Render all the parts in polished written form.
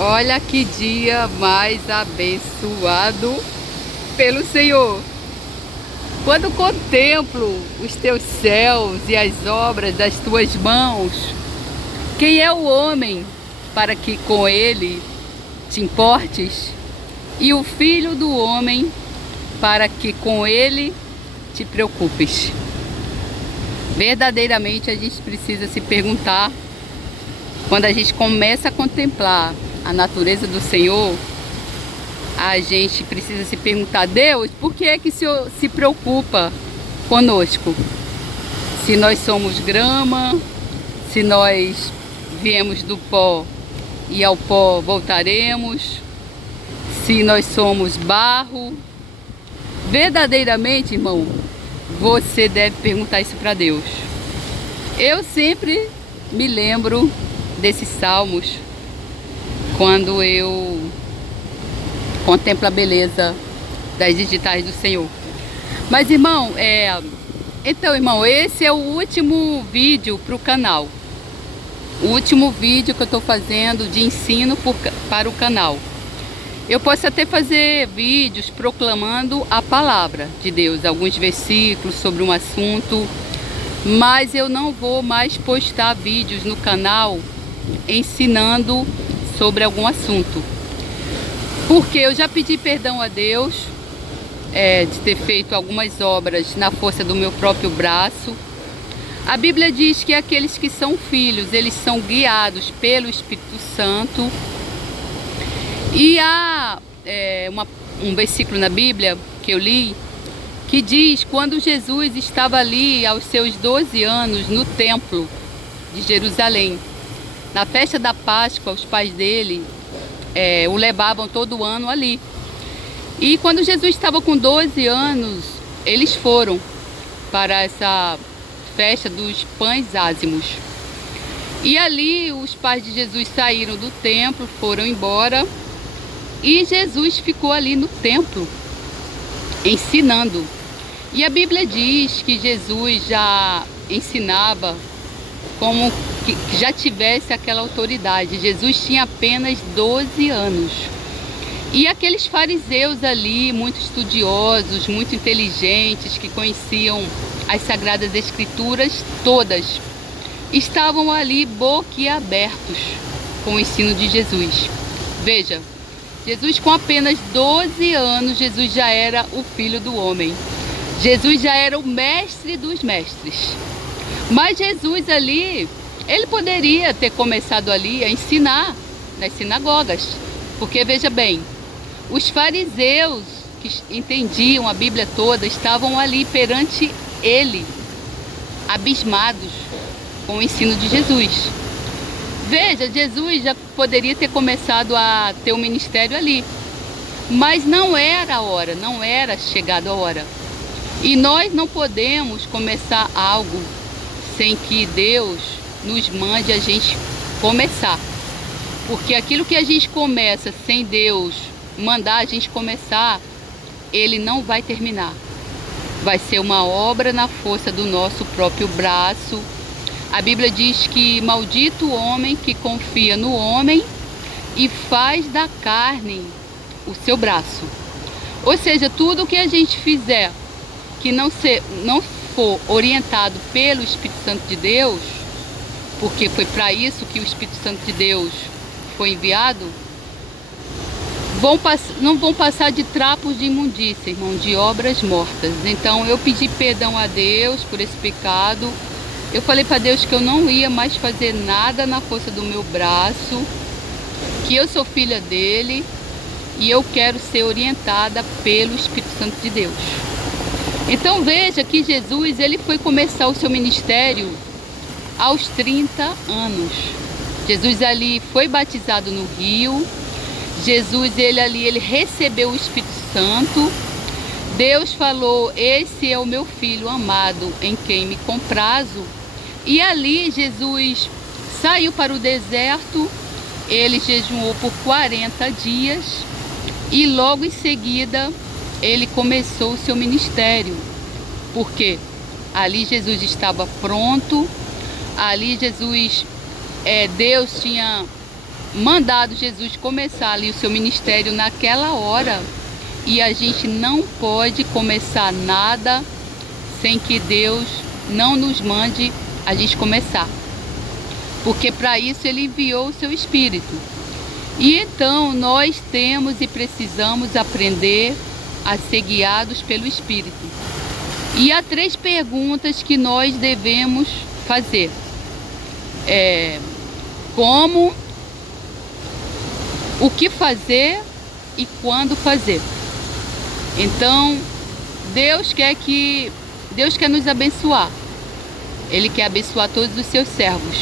Olha que dia mais abençoado pelo Senhor. Quando contemplo os teus céus e as obras das tuas mãos, quem é o homem para que com ele te importes? E o filho do homem para que com ele te preocupes? Verdadeiramente a gente precisa se perguntar, quando a gente começa a contemplar a natureza do Senhor, a gente precisa se perguntar: Deus, por que é que o Senhor se preocupa conosco? Se nós somos grama, se nós viemos do pó e ao pó voltaremos, se nós somos barro. Verdadeiramente, irmão, você deve perguntar isso para Deus. Eu sempre me lembro desses salmos quando eu contemplo a beleza das digitais do Senhor. Mas, irmão, irmão, esse é o último vídeo para o canal. O último vídeo que eu estou fazendo de ensino para o canal. Eu posso até fazer vídeos proclamando a palavra de Deus, alguns versículos sobre um assunto, mas eu não vou mais postar vídeos no canal ensinando sobre algum assunto, porque eu já pedi perdão a Deus de ter feito algumas obras na força do meu próprio braço. A Bíblia diz que aqueles que são filhos, eles são guiados pelo Espírito Santo. E há um versículo na Bíblia que eu li que diz: quando Jesus estava ali aos seus 12 anos no templo de Jerusalém, na festa da Páscoa, os pais dele o levavam todo ano ali. E quando Jesus estava com 12 anos, eles foram para essa festa dos pães ázimos. E ali os pais de Jesus saíram do templo, foram embora, e Jesus ficou ali no templo ensinando. E a Bíblia diz que Jesus já ensinava como que já tivesse aquela autoridade. Jesus tinha apenas 12 anos. E aqueles fariseus ali, muito estudiosos, muito inteligentes, que conheciam as Sagradas Escrituras todas, estavam ali boquiabertos com o ensino de Jesus. Veja, Jesus com apenas 12 anos, Jesus já era o Filho do Homem. Jesus já era o mestre dos mestres. Mas Jesus ali, ele poderia ter começado ali a ensinar nas sinagogas. Porque veja bem, os fariseus que entendiam a Bíblia toda estavam ali perante ele, abismados com o ensino de Jesus. Veja, Jesus já poderia ter começado a ter um ministério ali, mas não era a hora, não era chegada a hora. E nós não podemos começar algo sem que Deus nos mande a gente começar. Porque aquilo que a gente começa sem Deus mandar a gente começar, ele não vai terminar. Vai ser uma obra na força do nosso próprio braço. A Bíblia diz que maldito o homem que confia no homem e faz da carne o seu braço. Ou seja, tudo que a gente fizer que não for orientado pelo Espírito Santo de Deus, porque foi para isso que o Espírito Santo de Deus foi enviado, não vão passar de trapos de imundícia, irmão, de obras mortas. Então eu pedi perdão a Deus por esse pecado. Eu falei para Deus que eu não ia mais fazer nada na força do meu braço, que eu sou filha dele e eu quero ser orientada pelo Espírito Santo de Deus. Então veja que Jesus, ele foi começar o seu ministério aos 30 anos. Jesus ali foi batizado no rio. Jesus, ele recebeu o Espírito Santo. Deus falou: esse é o meu filho amado, em quem me comprazo. E ali Jesus saiu para o deserto, ele jejuou por 40 dias e logo em seguida ele começou o seu ministério. Porque ali Jesus estava pronto, ali Jesus, Deus tinha mandado Jesus começar ali o seu ministério naquela hora. E a gente não pode começar nada sem que Deus não nos mande a gente começar. Porque para isso Ele enviou o seu Espírito. E então nós temos e precisamos aprender a ser guiados pelo Espírito. E há 3 perguntas que nós devemos fazer. Como, o que fazer e quando fazer. Então, Deus quer nos abençoar. Ele quer abençoar todos os seus servos.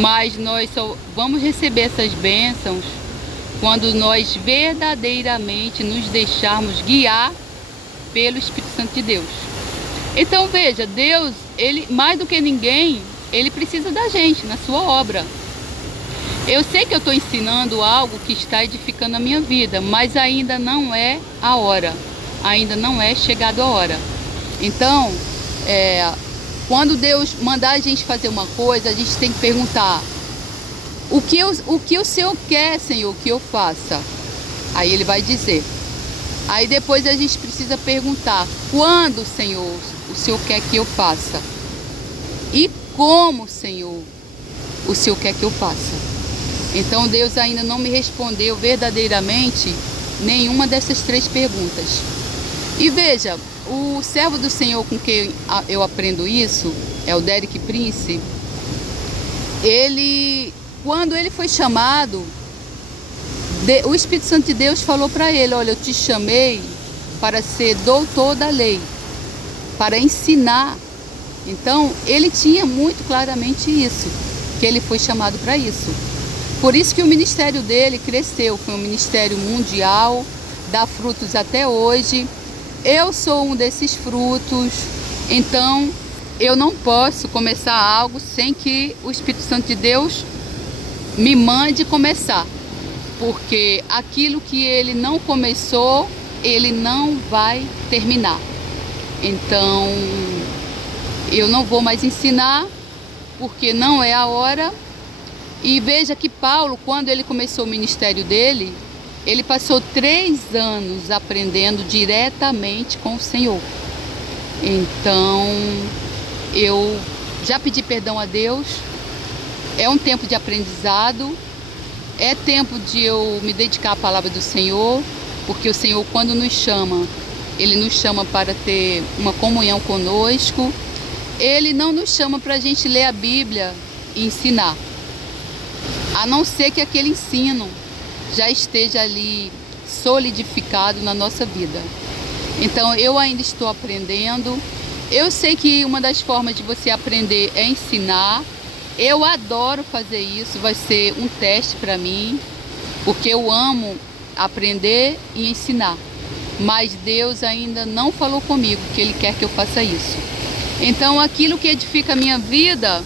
Mas nós só vamos receber essas bênçãos quando nós verdadeiramente nos deixarmos guiar pelo Espírito Santo de Deus. Então veja, Deus, Ele mais do que ninguém, Ele precisa da gente na sua obra. Eu sei que eu estou ensinando algo que está edificando a minha vida, mas ainda não é a hora, ainda não é chegado a hora. Então, quando Deus mandar a gente fazer uma coisa, a gente tem que perguntar: o que o Senhor quer, Senhor, que eu faça? Aí Ele vai dizer. Aí depois a gente precisa perguntar: quando, Senhor, o Senhor quer que eu faça? E como, Senhor, o Senhor quer que eu faça? Então Deus ainda não me respondeu verdadeiramente nenhuma dessas 3 perguntas. E veja, o servo do Senhor com quem eu aprendo isso é o Derek Prince. Quando ele foi chamado, o Espírito Santo de Deus falou para ele: olha, eu te chamei para ser doutor da lei, para ensinar. Então ele tinha muito claramente isso, que ele foi chamado para isso. Por isso que o ministério dele cresceu, foi um ministério mundial, dá frutos até hoje. Eu sou um desses frutos, então eu não posso começar algo sem que o Espírito Santo de Deus me mande começar. Porque aquilo que ele não começou, ele não vai terminar. Então, eu não vou mais ensinar, porque não é a hora. E veja que Paulo, quando ele começou o ministério dele, ele passou 3 anos aprendendo diretamente com o Senhor. Então, eu já pedi perdão a Deus. É um tempo de aprendizado. É tempo de eu me dedicar à palavra do Senhor, porque o Senhor, quando nos chama, Ele nos chama para ter uma comunhão conosco. Ele não nos chama para a gente ler a Bíblia e ensinar, a não ser que aquele ensino já esteja ali solidificado na nossa vida. Então eu ainda estou aprendendo. Eu sei que uma das formas de você aprender é ensinar. Eu adoro fazer isso, vai ser um teste para mim, porque eu amo aprender e ensinar. Mas Deus ainda não falou comigo que Ele quer que eu faça isso. Então aquilo que edifica a minha vida,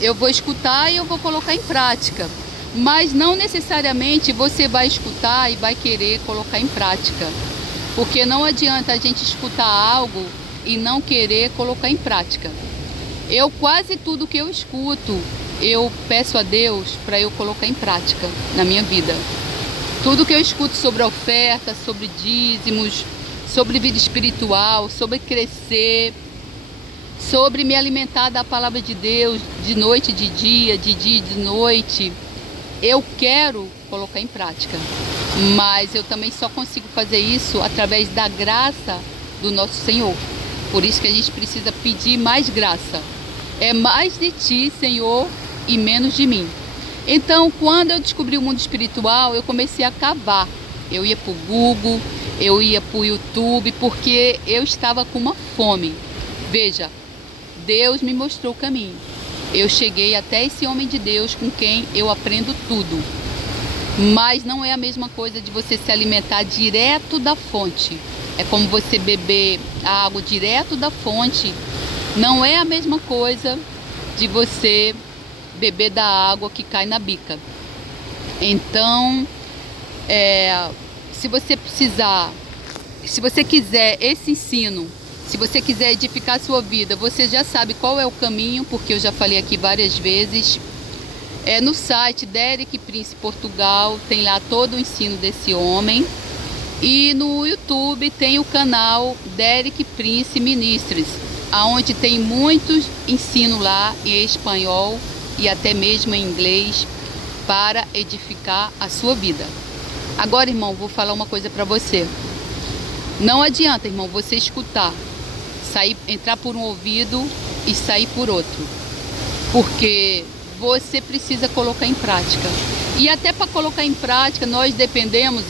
eu vou escutar e eu vou colocar em prática. Mas não necessariamente você vai escutar e vai querer colocar em prática. Porque não adianta a gente escutar algo e não querer colocar em prática. Quase tudo que eu escuto, eu peço a Deus para eu colocar em prática na minha vida. Tudo que eu escuto sobre oferta, sobre dízimos, sobre vida espiritual, sobre crescer, sobre me alimentar da palavra de Deus de noite e de dia e de noite, eu quero colocar em prática. Mas eu também só consigo fazer isso através da graça do nosso Senhor. Por isso que a gente precisa pedir mais graça. É mais de ti, Senhor, e menos de mim. Então, quando eu descobri o mundo espiritual, eu comecei a cavar. Eu ia para o Google, eu ia para o YouTube, porque eu estava com uma fome. Veja, Deus me mostrou o caminho. Eu cheguei até esse homem de Deus com quem eu aprendo tudo. Mas não é a mesma coisa de você se alimentar direto da fonte. É como você beber a água direto da fonte. Não é a mesma coisa de você beber da água que cai na bica. Então, se você quiser esse ensino, se você quiser edificar a sua vida, você já sabe qual é o caminho, porque eu já falei aqui várias vezes. No site Derek Prince Portugal tem lá todo o ensino desse homem. E no YouTube tem o canal Derek Prince Ministries, onde tem muitos ensinos lá em espanhol e até mesmo em inglês para edificar a sua vida. Agora, irmão, vou falar uma coisa para você. Não adianta, irmão, você escutar, entrar por um ouvido e sair por outro, porque você precisa colocar em prática. E até para colocar em prática, nós dependemos,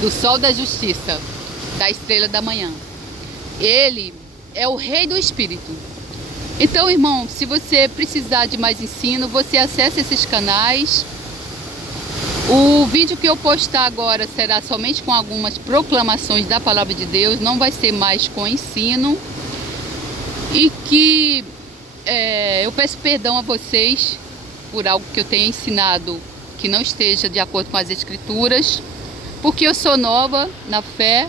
do sol da justiça, da estrela da manhã. Ele é o rei do Espírito. Então, irmão, se você precisar de mais ensino, você acessa esses canais. O vídeo que eu postar agora será somente com algumas proclamações da palavra de Deus, não vai ser mais com ensino. E que eu peço perdão a vocês por algo que eu tenha ensinado que não esteja de acordo com as escrituras, porque eu sou nova na fé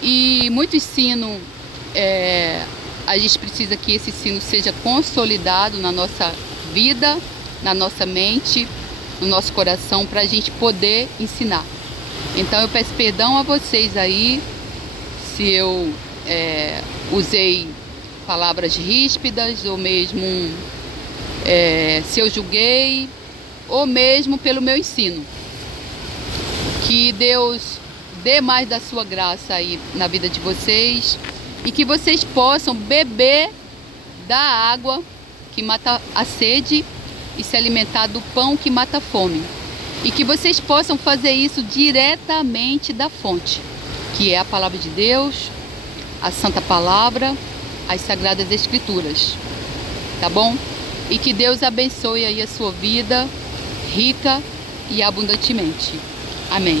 e muito ensino, a gente precisa que esse ensino seja consolidado na nossa vida, na nossa mente, no nosso coração, para a gente poder ensinar. Então eu peço perdão a vocês aí, se eu usei palavras ríspidas, ou mesmo se eu julguei, ou mesmo pelo meu ensino. Que Deus dê mais da sua graça aí na vida de vocês, e que vocês possam beber da água que mata a sede e se alimentar do pão que mata a fome. E que vocês possam fazer isso diretamente da fonte, que é a palavra de Deus, a santa palavra, as sagradas escrituras. Tá bom? E que Deus abençoe aí a sua vida rica e abundantemente. Amém.